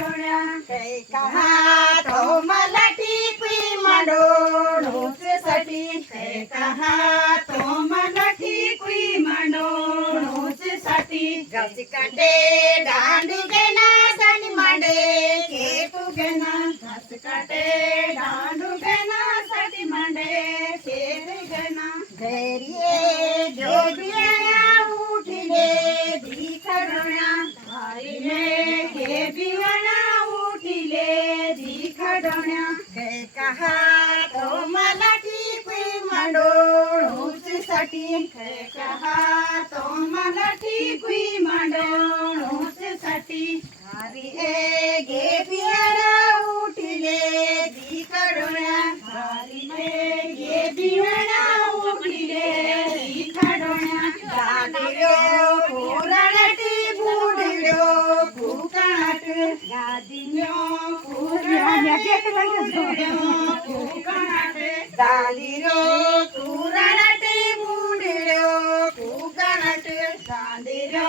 खडोण्या कहा तो मला टिकवी मांडो नोचसाठी कहा तो मला टिकवी मांडो नोचसाठी गावची काटे दांडू घेना साठी मांडे के तू घेना गावची काटे दांडू घेना साठी मांडे के तू घेना धैर्य जोगिया उठिले दी खडोण्या हरिले के बिवणा उठिले दी खडोण्या कहा तो मला टिकवी मांडो नोचसाठी कहा तो मला टिकवी मांडो नोचसाठी हरिले गे बिवणा उठिले दी खडोण्या हरिले गे बिवणा उठिले दी खडोण्या गादिलो पुराणटी बुडिलो फुकाट गादिलो पुराणटी बुडिलो फुकाट गादिलो पुराणटी बुडिलो फुकाट गादिलो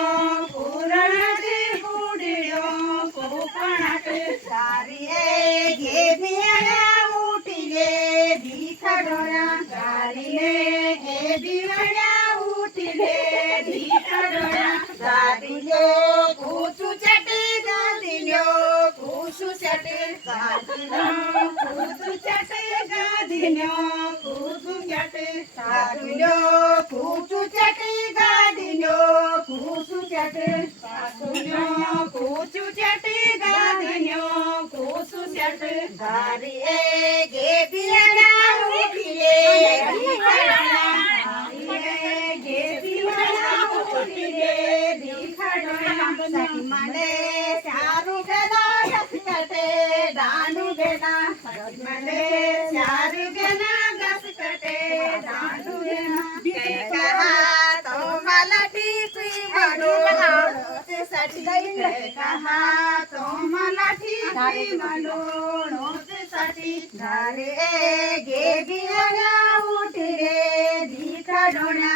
पुराणटी बुडिलो फुकाट सारिये गे बियाणा उठिले दी खडोण्या सारिये गे बियाणा उठिले दी खडोण्या गादिलो कुचू चटे गादिलो कुसू चटे गादिलो कुचू चटे गादिलो कुसू चटे गादिलो कुचू चटे गादिलो कुसू चटे गादिलो कुचू चटे गादिलो कुसू चटे गारिये गे बियाणा उठिले दी खडोण्या गारिये गे बियाणा उठिले दी खडोण्या साठी मांडे चारू गेला घसकटे दांडू गेला साठी मांडे चारू गेला घसकटे दांडू गेला कहा तो मला टिकवी मांडो नोचसाठी कहा तो मला टिकवी मांडो नोचसाठी घरे गे बियाणा उठिले दी खडोण्या